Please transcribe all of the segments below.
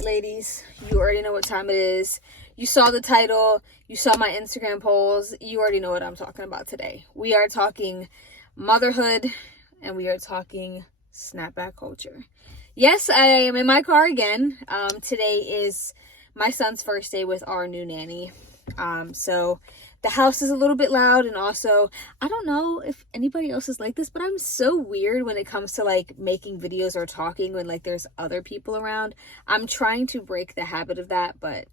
right, ladies, you already know what time it is. You saw the title, you saw my Instagram polls, you already know what I'm talking about today. We are talking motherhood, and we are talking snapback culture. Yes, I am in my car again. Today is my son's first day with our new nanny. So the house is a little bit loud, and also, I don't know if anybody else is like this, but I'm so weird when it comes to like making videos or talking when like there's other people around. I'm trying to break the habit of that, but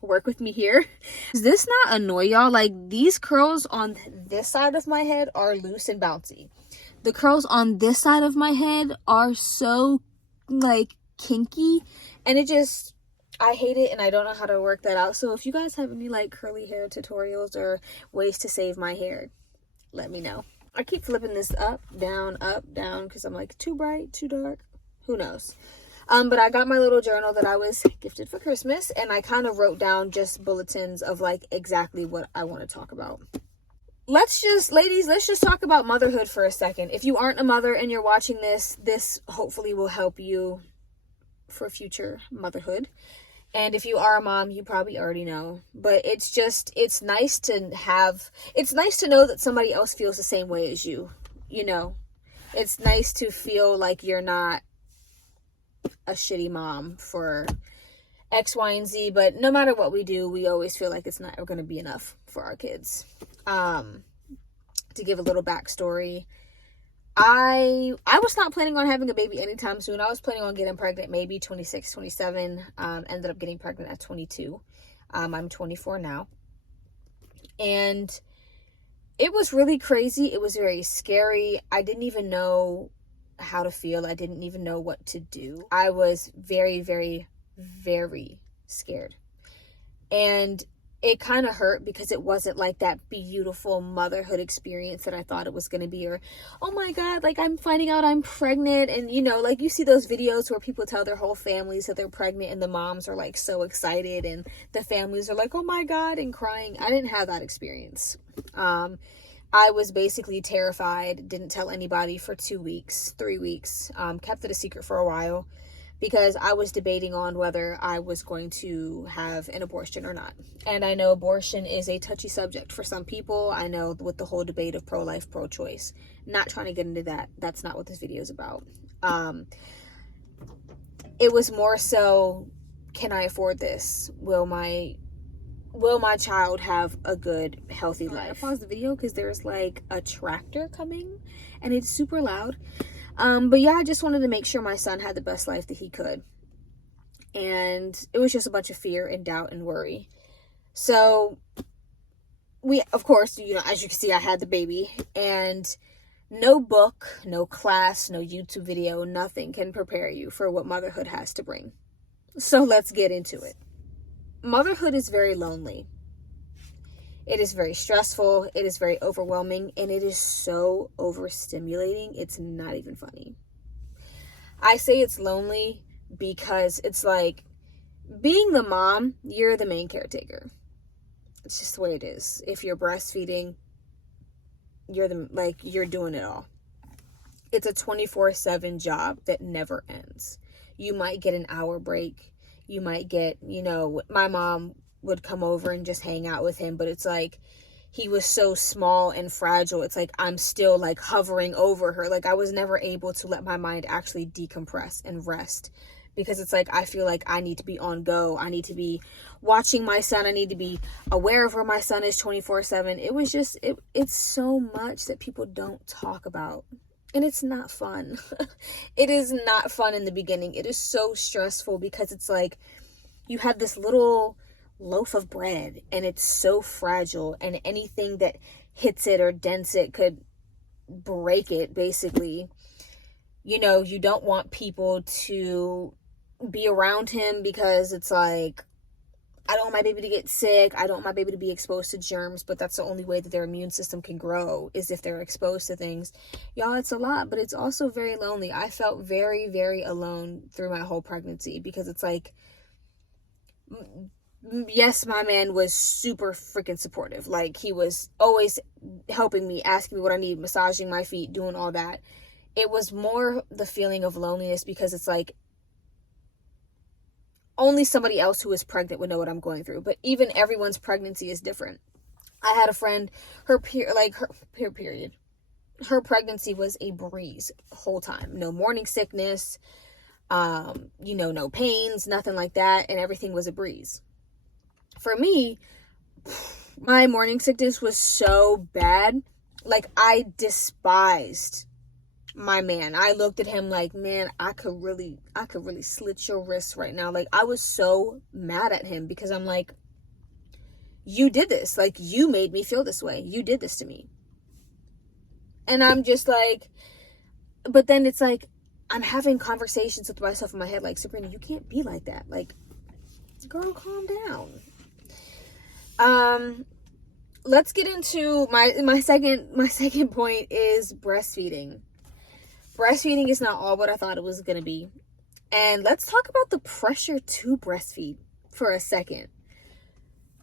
work with me here. Does this not annoy y'all? Like, these curls on this side of my head are loose and bouncy. The curls on this side of my head are so like kinky, and it just, I hate it, and I don't know how to work that out. So if you guys have any like curly hair tutorials or ways to save my hair, let me know. I keep flipping this up, down, because I'm like, too bright, too dark, who knows. But I got my little journal that I was gifted for Christmas, and I kind of wrote down just bulletins of like exactly what I want to talk about. Ladies, let's just talk about motherhood for a second. If you aren't a mother and you're watching this hopefully will help you for future motherhood. And if you are a mom, you probably already know. But it's nice to know that somebody else feels the same way as you. You know, it's nice to feel like you're not a shitty mom for X, Y, and Z. But no matter what we do, we always feel like it's not going to be enough for our kids. To give a little backstory, I was not planning on having a baby anytime soon. I was planning on getting pregnant maybe 26, 27. Ended up getting pregnant at 22. I'm 24 now. And it was really crazy. It was very scary. I didn't even know how to feel. I didn't even know what to do. I was very, very, very scared. And it kind of hurt because it wasn't like that beautiful motherhood experience that I thought it was going to be. Or, oh my God, like I'm finding out I'm pregnant. And you know, like you see those videos where people tell their whole families that they're pregnant, and the moms are like so excited, and the families are like, oh my God, and crying. I didn't have that experience. I was basically terrified, didn't tell anybody for 2 weeks, 3 weeks, kept it a secret for a while, because I was debating on whether I was going to have an abortion or not. And I know abortion is a touchy subject for some people. I know with the whole debate of pro-life, pro-choice. Not trying to get into that. That's not what this video is about. It was more so, can I afford this? Will my child have a good, healthy life? I paused the video because there's like a tractor coming, and it's super loud. But yeah, I just wanted to make sure my son had the best life that he could. And it was just a bunch of fear and doubt and worry. So of course, you know, as you can see, I had the baby, and no book, no class, no YouTube video, nothing can prepare you for what motherhood has to bring. So let's get into it. Motherhood is very lonely. It is very stressful, it is very overwhelming, and it is so overstimulating, it's not even funny. I say it's lonely because it's like, being the mom, you're the main caretaker. It's just the way it is. If you're breastfeeding, you're doing it all. It's a 24/7 job that never ends. You might get an hour break. You might get, you know, my mom would come over and just hang out with him, but it's like he was so small and fragile. It's like I'm still like hovering over her. Like I was never able to let my mind actually decompress and rest, because it's like I feel like I need to be on go. I need to be watching my son. I need to be aware of where my son is 24/7. It was just it's so much that people don't talk about, and it's not fun. It is not fun in the beginning. It is so stressful because it's like you have this little loaf of bread, and it's so fragile, and anything that hits it or dents it could break it, basically. You know, you don't want people to be around him because it's like, I don't want my baby to get sick, I don't want my baby to be exposed to germs, but that's the only way that their immune system can grow, is if they're exposed to things. Y'all, it's a lot, but it's also very lonely. I felt very, very alone through my whole pregnancy, because it's like, yes, my man was super freaking supportive. Like, he was always helping me, asking me what I need, massaging my feet, doing all that. It was more the feeling of loneliness, because it's like only somebody else who is pregnant would know what I'm going through. But even everyone's pregnancy is different. I had a friend, her period. Her pregnancy was a breeze the whole time. No morning sickness, no pains, nothing like that. And everything was a breeze. For me, my morning sickness was so bad. Like, I despised my man. I looked at him like, man, I could really slit your wrists right now. Like, I was so mad at him because I'm like, you did this. Like, you made me feel this way. You did this to me. And I'm just like, but then it's like, I'm having conversations with myself in my head, like, Sabrina, you can't be like that. Like, girl, calm down. Let's get into my second point is breastfeeding. Breastfeeding is not all what I thought it was going to be. And let's talk about the pressure to breastfeed for a second.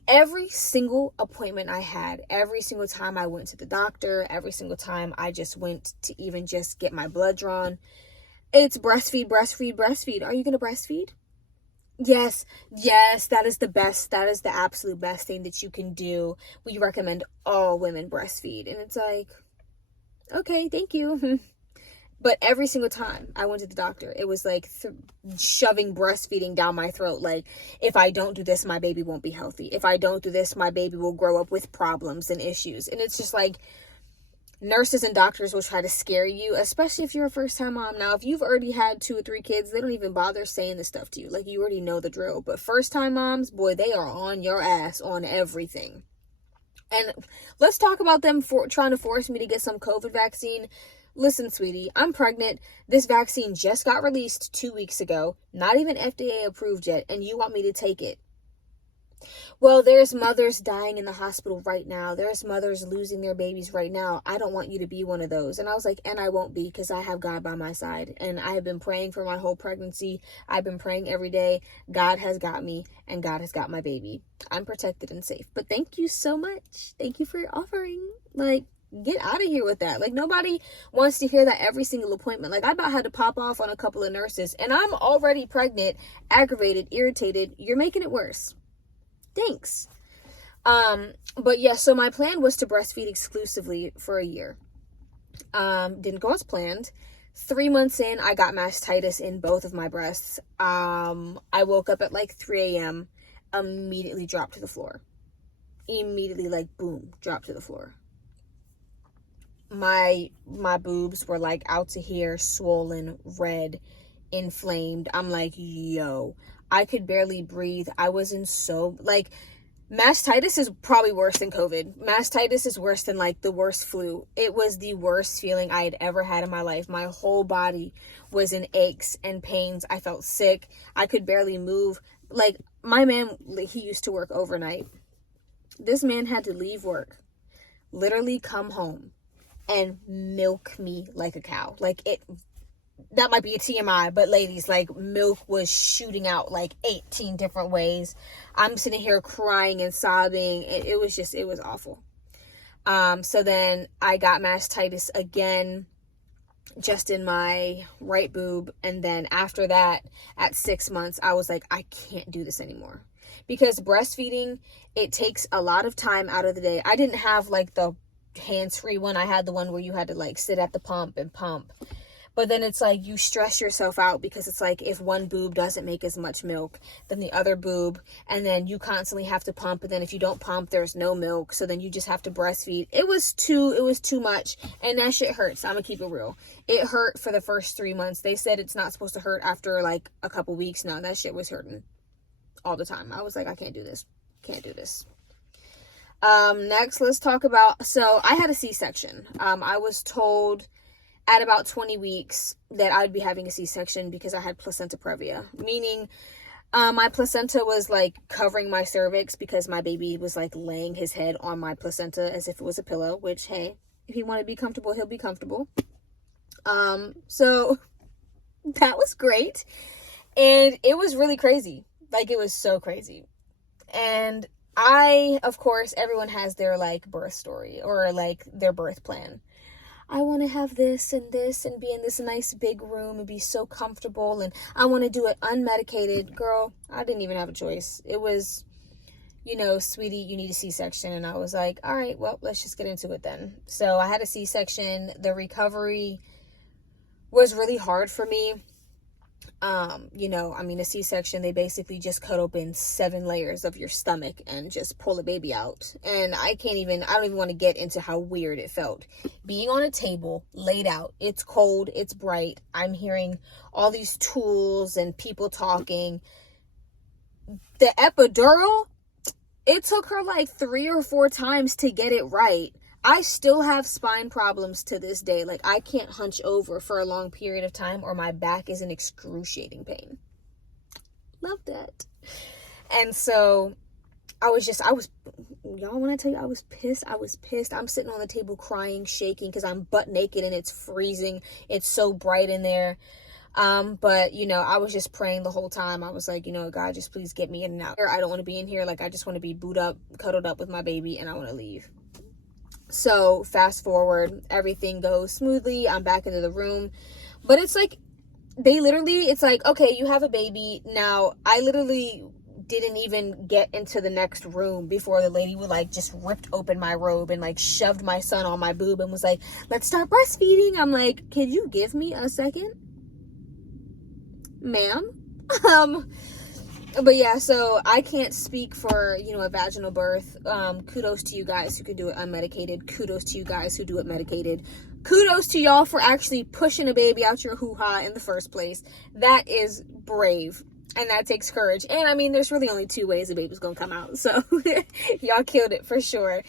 Every single appointment I had, every single time I went to the doctor, every single time I just went to even just get my blood drawn, it's breastfeed, breastfeed, breastfeed. Are you going to breastfeed? Yes, that is the best. That is the absolute best thing that you can do. We recommend all women breastfeed. And it's like, okay, thank you. But every single time I went to the doctor, it was like shoving breastfeeding down my throat. Like, if I don't do this, my baby won't be healthy. If I don't do this, my baby will grow up with problems and issues. And it's just like, nurses and doctors will try to scare you, especially if you're a first-time mom. Now, if you've already had 2 or 3 kids, they don't even bother saying this stuff to you. Like, you already know the drill. But first-time moms, boy, they are on your ass on everything. And let's talk about them trying to force me to get some COVID vaccine. Listen, sweetie, I'm pregnant. This vaccine just got released 2 weeks ago. Not even FDA approved yet. And you want me to take it? Well, there's mothers dying in the hospital right now. There's mothers losing their babies right now. I don't want you to be one of those. And I was like, and I won't be, because I have God by my side. And I have been praying for my whole pregnancy. I've been praying every day. God has got me, and God has got my baby. I'm protected and safe. But thank you so much. Thank you for your offering. Like, get out of here with that. Like, nobody wants to hear that every single appointment. Like, I about had to pop off on a couple of nurses, and I'm already pregnant, aggravated, irritated. You're making it worse. Thanks. But yeah, so my plan was to breastfeed exclusively for a year. Didn't go as planned. 3 months in, I got mastitis in both of my breasts. I woke up at like 3 a.m., immediately dropped to the floor. Immediately, like, boom, dropped to the floor. My boobs were like out to here, swollen, red, inflamed. I'm like, yo, I could barely breathe. I was in so, like, mastitis is probably worse than COVID. Mastitis is worse than, like, the worst flu. It was the worst feeling I had ever had in my life. My whole body was in aches and pains. I felt sick. I could barely move. Like, my man, he used to work overnight. This man had to leave work, literally come home, and milk me like a cow. Like, that might be a TMI, but ladies, like, milk was shooting out like 18 different ways. I'm sitting here crying and sobbing. It was awful. So then I got mastitis again, just in my right boob. And then after that, at 6 months, I was like, I can't do this anymore. Because breastfeeding, it takes a lot of time out of the day. I didn't have like the hands-free one. I had the one where you had to like sit at the pump and pump. But then it's like you stress yourself out, because it's like if one boob doesn't make as much milk than the other boob, and then you constantly have to pump, and then if you don't pump, there's no milk, so then you just have to breastfeed. It was too much, and that shit hurts. I'm gonna keep it real. It hurt for the first 3 months. They said it's not supposed to hurt after like a couple weeks. No, that shit was hurting all the time. I was like, I can't do this. Next, let's talk about, so I had a C-section. I was told at about 20 weeks that I'd be having a C-section because I had placenta previa, meaning my placenta was like covering my cervix, because my baby was like laying his head on my placenta as if it was a pillow, which, hey, if he wanted to be comfortable, he'll be comfortable. So that was great. And it was really crazy. Like, it was so crazy. And of course, everyone has their like birth story or like their birth plan. I want to have this and be in this nice big room and be so comfortable, and I want to do it unmedicated. Girl, I didn't even have a choice. It was, sweetie, you need a C-section. And I was like, all right, well, let's just get into it then. So I had a C-section. The recovery was really hard for me. A C-section, they basically just cut open 7 layers of your stomach and just pull a baby out. And I don't even want to get into how weird it felt. Being on a table, laid out, it's cold, it's bright. I'm hearing all these tools and people talking. The epidural, it took her like 3 or 4 times to get it right. I still have spine problems to this day. Like, I can't hunch over for a long period of time or my back is in excruciating pain. Love that. And so y'all, when I tell you I was pissed, I'm sitting on the table crying, shaking because I'm butt naked and it's freezing. It's so bright in there. But I was just praying the whole time. I was like, God, just please get me in and out. I don't want to be in here. Like, I just want to be booed up, cuddled up with my baby, and I want to leave. So fast forward, everything goes smoothly. I'm back into the room, but it's like, it's like, okay, you have a baby. Now, I literally didn't even get into the next room before the lady would like just ripped open my robe and like shoved my son on my boob and was like, let's start breastfeeding. I'm like, could you give me a second, ma'am? But yeah, so I can't speak for, a vaginal birth. Kudos to you guys who can do it unmedicated. Kudos to you guys who do it medicated. Kudos to y'all for actually pushing a baby out your hoo-ha in the first place. That is brave. And that takes courage. And there's really only 2 ways a baby's gonna come out. So y'all killed it for sure.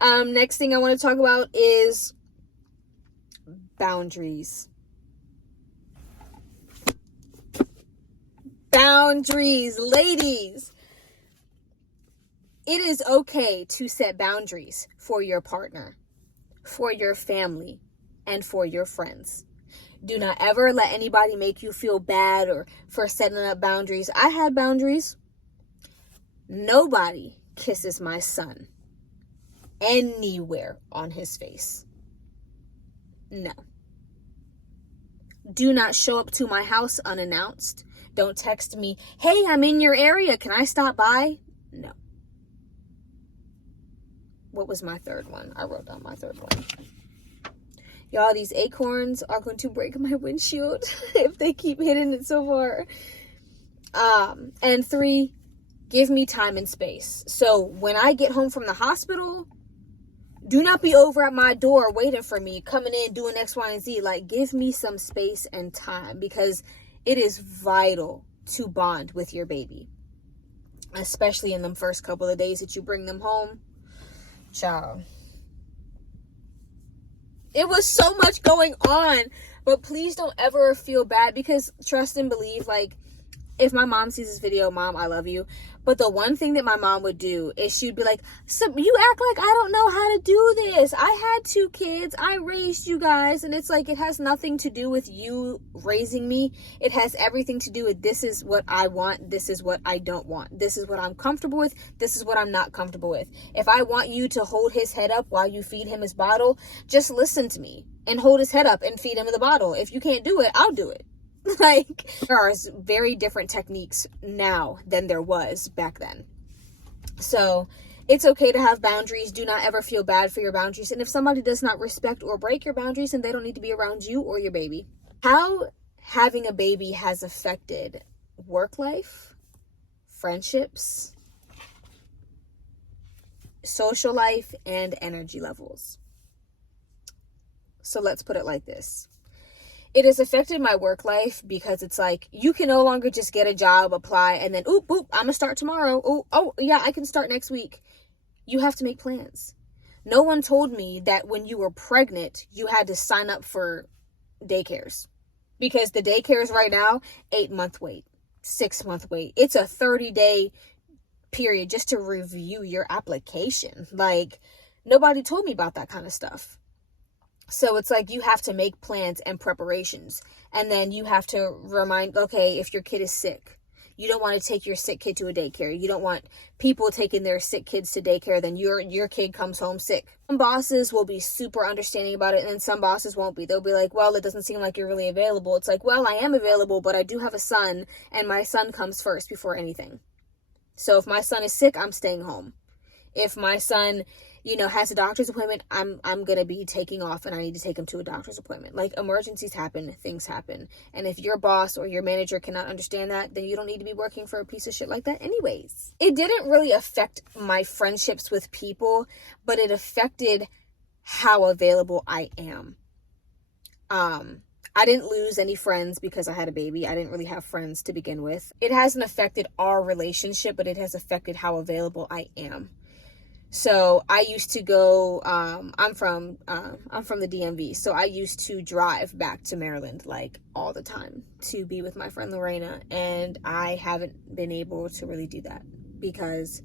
Next thing I want to talk about is boundaries. Boundaries, ladies. It is okay to set boundaries for your partner, for your family, and for your friends. Do not ever let anybody make you feel bad or for setting up boundaries. I had boundaries. Nobody kisses my son anywhere on his face. No. Do not show up to my house unannounced. Don't text me, hey, I'm in your area. Can I stop by? No. What was my third one? I wrote down my third one. Y'all, these acorns are going to break my windshield if they keep hitting it so far. And 3, give me time and space. So when I get home from the hospital, do not be over at my door waiting for me, coming in, doing X, Y, and Z. Like, give me some space and time, because it is vital to bond with your baby, especially in them first couple of days that you bring them home. Child, it was so much going on, but please don't ever feel bad, because trust and believe, like, if my mom sees this video, Mom, I love you. But the one thing that my mom would do is she'd be like, so you act like I don't know how to do this. I had 2 kids. I raised you guys. And it's like, it has nothing to do with you raising me. It has everything to do with, this is what I want. This is what I don't want. This is what I'm comfortable with. This is what I'm not comfortable with. If I want you to hold his head up while you feed him his bottle, just listen to me and hold his head up and feed him the bottle. If you can't do it, I'll do it. Like, there are very different techniques now than there was back then. So it's okay to have boundaries. Do not ever feel bad for your boundaries. And if somebody does not respect or break your boundaries, then they don't need to be around you or your baby. How having a baby has affected work life, friendships, social life, and energy levels. So let's put it like this. It has affected my work life, because it's like, you can no longer just get a job, apply, and then, oop, I'm gonna start tomorrow. Oh, yeah, I can start next week. You have to make plans. No one told me that when you were pregnant, you had to sign up for daycares, because the daycares right now, 8-month wait, 6-month wait. It's a 30-day period just to review your application. Like, nobody told me about that kind of stuff. So it's like, you have to make plans and preparations. And then you have to remind, okay, if your kid is sick, You don't want to take your sick kid to a daycare. You don't want people taking their sick kids to daycare, then your kid comes home sick. Some bosses will be super understanding about it, and then some bosses won't be. They'll be like, well, it doesn't seem like you're really available. It's like, well, I am available, but I do have a son, and my son comes first before anything. So if my son is sick, I'm staying home. If my son, has a doctor's appointment, I'm going to be taking off, and I need to take him to a doctor's appointment. Like, emergencies happen, things happen. And if your boss or your manager cannot understand that, then you don't need to be working for a piece of shit like that anyways. It didn't really affect my friendships with people, but it affected how available I am. I didn't lose any friends because I had a baby. I didn't really have friends to begin with. It hasn't affected our relationship, but it has affected how available I am. So I used to go, I'm from the DMV. So I used to drive back to Maryland like all the time to be with my friend Lorena. And I haven't been able to really do that because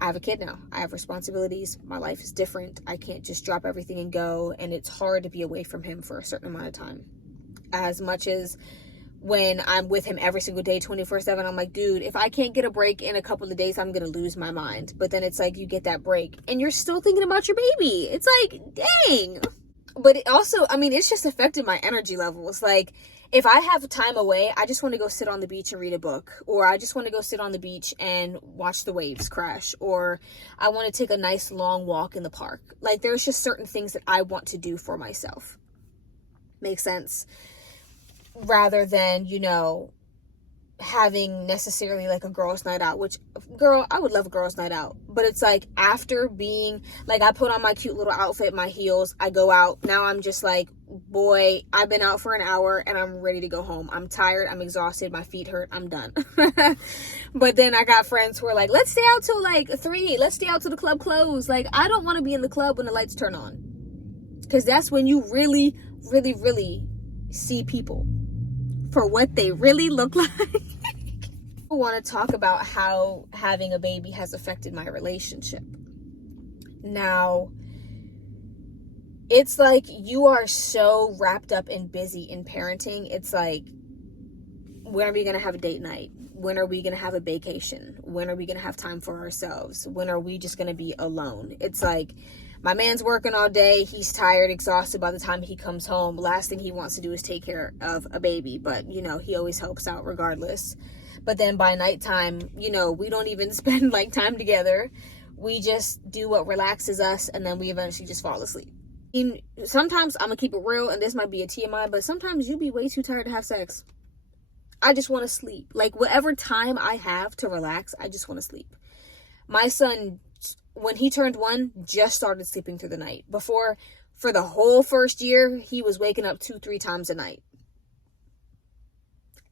I have a kid now. I have responsibilities. My life is different. I can't just drop everything and go. And it's hard to be away from him for a certain amount of time. As much as when I'm with him every single day, 24/7, I'm like, dude, if I can't get a break in a couple of days, I'm going to lose my mind. But then it's like, you get that break and you're still thinking about your baby. It's like, dang. But it also, it's just affected my energy levels. Like, if I have time away, I just want to go sit on the beach and read a book. Or I just want to go sit on the beach and watch the waves crash. Or I want to take a nice long walk in the park. Like, there's just certain things that I want to do for myself. Makes sense? Rather than, having necessarily like a girls' night out, which, girl, I would love a girls' night out. But it's like, after being, like, I put on my cute little outfit, my heels, I go out. Now I'm just like, boy, I've been out for an hour and I'm ready to go home. I'm tired. I'm exhausted. My feet hurt. I'm done. But then I got friends who are like, let's stay out till like 3. Let's stay out till the club close. Like, I don't want to be in the club when the lights turn on. Because that's when you really, really, really see people for what they really look like. I want to talk about how having a baby has affected my relationship. Now, it's like you are so wrapped up and busy in parenting. It's like, when are we going to have a date night? When are we going to have a vacation? When are we going to have time for ourselves? When are we just going to be alone? It's like, my man's working all day. He's tired, exhausted by the time he comes home. Last thing he wants to do is take care of a baby. But, he always helps out regardless. But then by nighttime, we don't even spend like time together. We just do what relaxes us. And then we eventually just fall asleep. Sometimes I'm going to keep it real. And this might be a TMI. But sometimes you be way too tired to have sex. I just want to sleep. Like, whatever time I have to relax, I just want to sleep. My son, when he turned 1, just started sleeping through the night. Before, for the whole first year, he was waking up 2-3 times a night.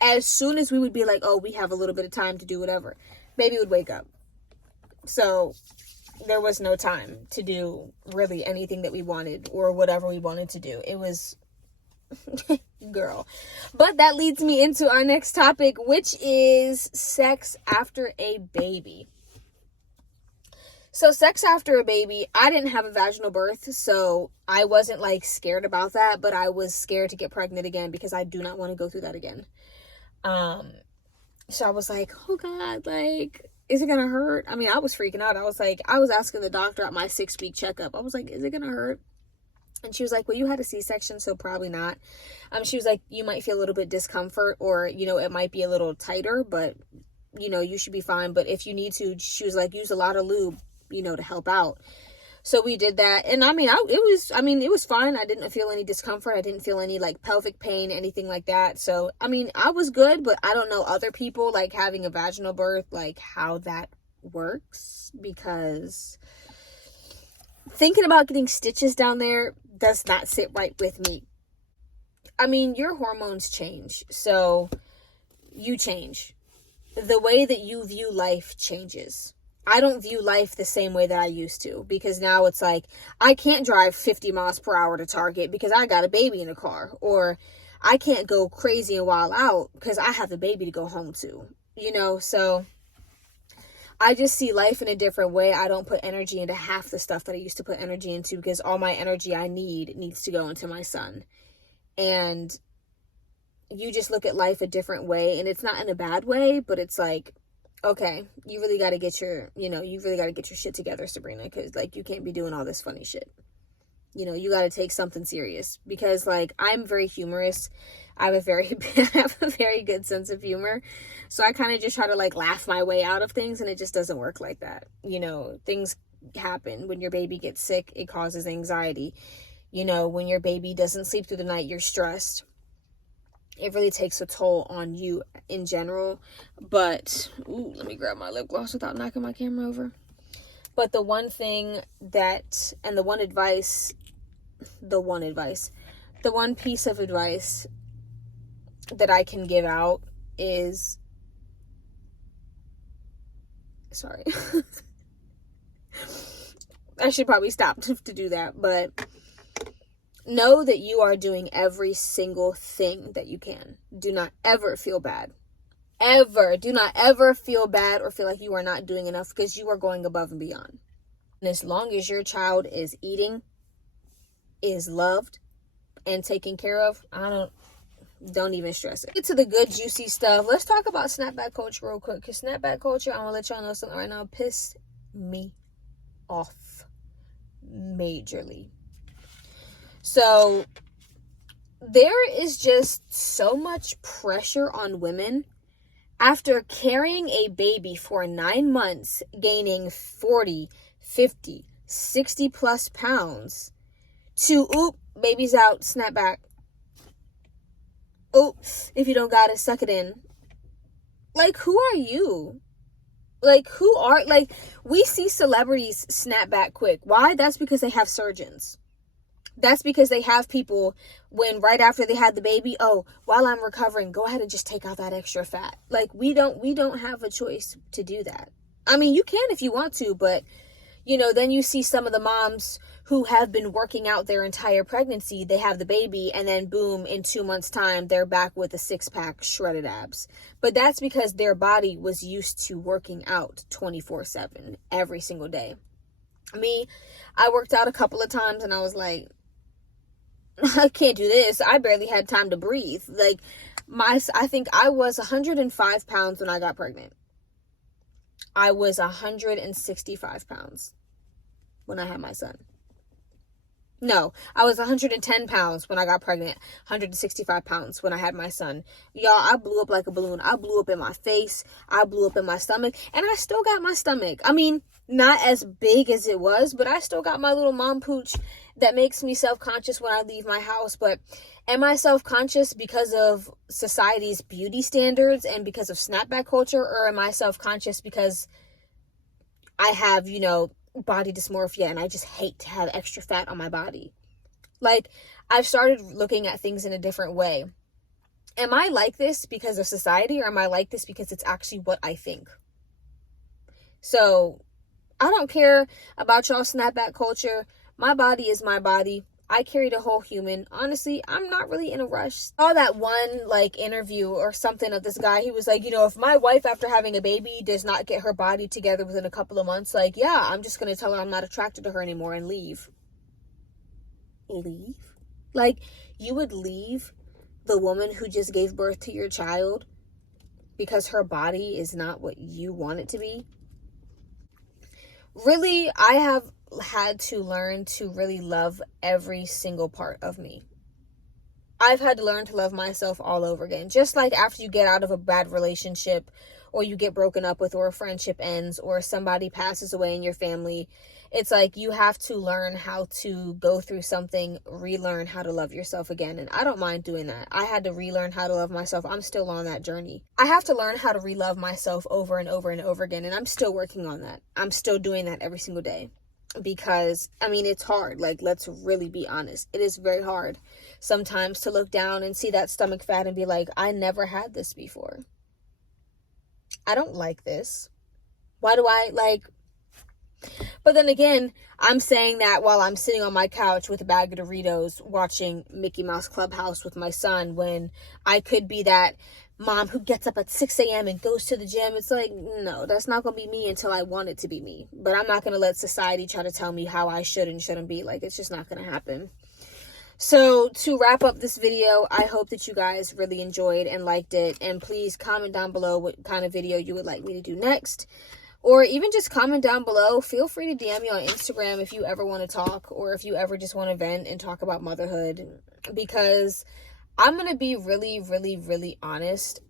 As soon as we would be like, oh, we have a little bit of time to do whatever, baby would wake up. So there was no time to do really anything that we wanted or whatever we wanted to do. It was girl. But that leads me into our next topic, which is sex after a baby. So sex after a baby, I didn't have a vaginal birth, so I wasn't like scared about that, but I was scared to get pregnant again because I do not want to go through that again. So I was like, oh God, like, is it gonna hurt? I was freaking out. I was asking the doctor at my 6-week checkup. I was like, is it gonna hurt? And she was like, well, you had a C-section, so probably not. She was like, you might feel a little bit discomfort or, it might be a little tighter, but, you should be fine. But if you need to, she was like, use a lot of lube, to help out. So we did that. And it was fine. I didn't feel any discomfort. I didn't feel any like pelvic pain, anything like that. So, I was good, but I don't know other people like having a vaginal birth, like how that works, because thinking about getting stitches down there does not sit right with me. Your hormones change. So you change. The way that you view life changes. I don't view life the same way that I used to, because now it's like, I can't drive 50 miles per hour to Target because I got a baby in the car, or I can't go crazy and wild out because I have a baby to go home to, so I just see life in a different way. I don't put energy into half the stuff that I used to put energy into because all my energy I needs to go into my son. And you just look at life a different way, and it's not in a bad way, but it's like, okay, you really got to get your, you really got to get your shit together, Sabrina, because, like, you can't be doing all this funny shit. You got to take something serious, because, like, I'm very humorous. I have a very good sense of humor. So I kind of just try to, like, laugh my way out of things, and it just doesn't work like that. Things happen. When your baby gets sick, it causes anxiety. When your baby doesn't sleep through the night, you're stressed. It really takes a toll on you in general. But, let me grab my lip gloss without knocking my camera over. But the one piece of advice that I can give out is, sorry, I should probably stop to do that, but know that you are doing every single thing that you can. Do not ever feel bad. Ever. Do not ever feel bad or feel like you are not doing enough, because you are going above and beyond. And as long as your child is eating, is loved, and taken care of, don't even stress it. Get to the good, juicy stuff. Let's talk about snapback culture real quick, because snapback culture, I'm going to let y'all know something right now, pissed me off majorly. So there is just so much pressure on women after carrying a baby for 9 months, gaining 40, 50, 60 plus pounds, to, baby's out, snap back. If you don't got it, suck it in. Like, who are you? Like, we see celebrities snap back quick. Why? That's because they have surgeons. That's because they have people, when right after they had the baby, while I'm recovering, go ahead and just take out that extra fat. Like, we don't have a choice to do that. I mean, you can if you want to, but, then you see some of the moms who have been working out their entire pregnancy, they have the baby, and then boom, in 2 months' time, they're back with a 6-pack, shredded abs. But that's because their body was used to working out 24/7, every single day. Me, I worked out a couple of times, and I was like, I can't do this. I barely had time to breathe. Like, I think I was 105 pounds when I got pregnant. I was 165 pounds when I had my son. No, I was 110 pounds when I got pregnant, 165 pounds when I had my son. Y'all, I blew up like a balloon. I blew up in my face. I blew up in my stomach. And I still got my stomach. I mean, not as big as it was, but I still got my little mom pooch that makes me self-conscious when I leave my house. But am I self-conscious because of society's beauty standards and because of snapback culture? Or am I self-conscious because I have, body dysmorphia and I just hate to have extra fat on my body? Like, I've started looking at things in a different way. Am I like this because of society, or am I like this because it's actually what I think? So I don't care about y'all snapback culture. My body is my body. I carried a whole human. Honestly, I'm not really in a rush. I saw that one interview or something of this guy. He was like, if my wife after having a baby does not get her body together within a couple of months, I'm just going to tell her I'm not attracted to her anymore and leave. Leave? Like, you would leave the woman who just gave birth to your child because her body is not what you want it to be? Really, I have had to learn to really love every single part of me. I've had to learn to love myself all over again. Just like after you get out of a bad relationship, or you get broken up with, or a friendship ends, or somebody passes away in your family, it's like you have to learn how to go through something, relearn how to love yourself again. And I don't mind doing that. I had to relearn how to love myself. I'm still on that journey. I have to learn how to relove myself over and over and over again. And I'm still working on that. I'm still doing that every single day. Because, it's hard. Like, let's really be honest. It is very hard sometimes to look down and see that stomach fat and be like, I never had this before. I don't like this. Why do I But then again, I'm saying that while I'm sitting on my couch with a bag of Doritos watching Mickey Mouse Clubhouse with my son, when I could be that mom who gets up at 6 a.m. and goes to the gym. It's like, no, that's not going to be me until I want it to be me. But I'm not going to let society try to tell me how I should and shouldn't be. Like, it's just not going to happen. So to wrap up this video, I hope that you guys really enjoyed and liked it. And please comment down below what kind of video you would like me to do next. Or even just comment down below. Feel free to DM me on Instagram if you ever want to talk, or if you ever just want to vent and talk about motherhood. Because I'm going to be really, really, really honest.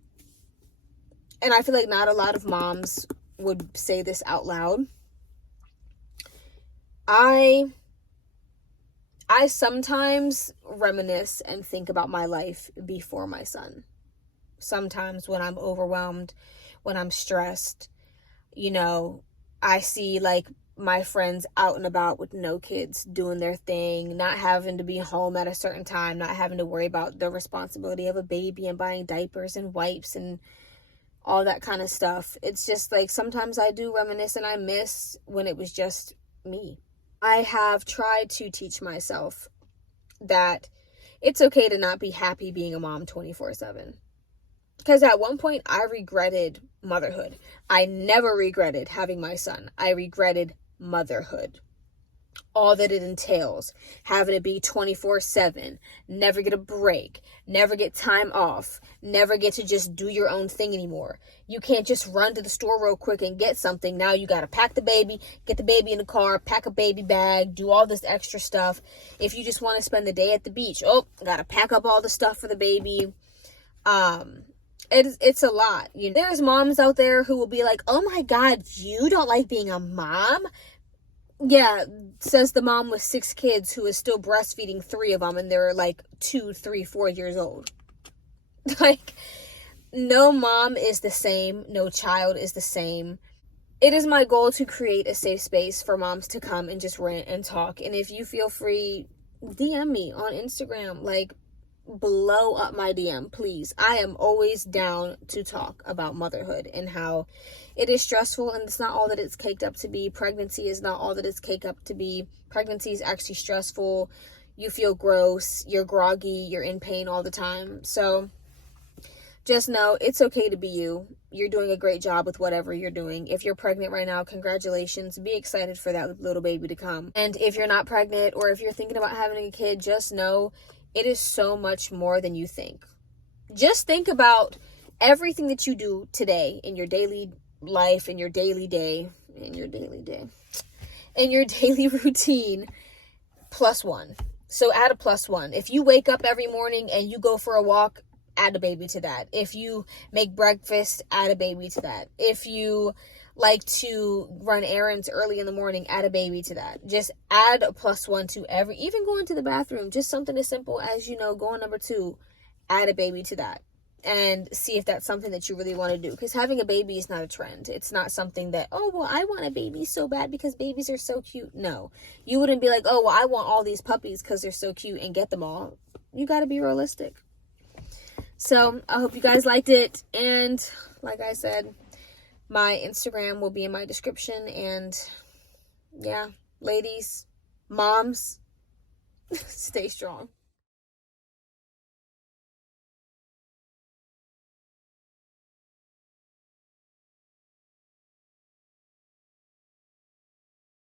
And I feel like not a lot of moms would say this out loud. I sometimes reminisce and think about my life before my son. Sometimes when I'm overwhelmed, when I'm stressed, you know, I see like my friends out and about with no kids doing their thing, not having to be home at a certain time, not having to worry about the responsibility of a baby and buying diapers and wipes and all that kind of stuff. It's just like sometimes I do reminisce and I miss when it was just me. I have tried to teach myself that it's okay to not be happy being a mom 24/7. Because at one point I regretted motherhood. I never regretted having my son. I regretted motherhood. All that it entails. Having to be 24/7. Never get a break. Never get time off. Never get to just do your own thing anymore. You can't just run to the store real quick and get something. Now you got to pack the baby, get the baby in the car, pack a baby bag, do all this extra stuff. If you just want to spend the day at the beach, got to pack up all the stuff for the baby. It's a lot. You know, there's moms out there who will be like, oh my God, you don't like being a mom? Yeah, says the mom with 6 kids who is still breastfeeding 3 of them, and they're like 2, 3, 4 years old. Like, no mom is the same. No child is the same. It is my goal to create a safe space for moms to come and just rant and talk. And if you feel free, DM me on Instagram. Like, blow up my DM, please. I am always down to talk about motherhood and how it is stressful, and it's not all that it's caked up to be. Pregnancy is not all that it's caked up to be. Pregnancy is actually stressful. You feel gross, you're groggy, you're in pain all the time. So just know it's okay to be you. You're doing a great job with whatever you're doing. If you're pregnant right now, congratulations. Be excited for that little baby to come. And if you're not pregnant, or if you're thinking about having a kid, just know it is so much more than you think. Just think about everything that you do today in your daily life, in your daily day, in your daily routine, +1. So add a +1. If you wake up every morning and you go for a walk, add a baby to that. If you make breakfast, add a baby to that. If you like to run errands early in the morning, add a baby to that. Just add a +1 to even going to the bathroom, just something as simple as, going number 2, add a baby to that. And see if that's something that you really want to do. Because having a baby is not a trend. It's not something that, I want a baby so bad because babies are so cute. No. You wouldn't be like, I want all these puppies because they're so cute and get them all. You got to be realistic. So I hope you guys liked it. And like I said, my Instagram will be in my description. And yeah, ladies, moms, stay strong.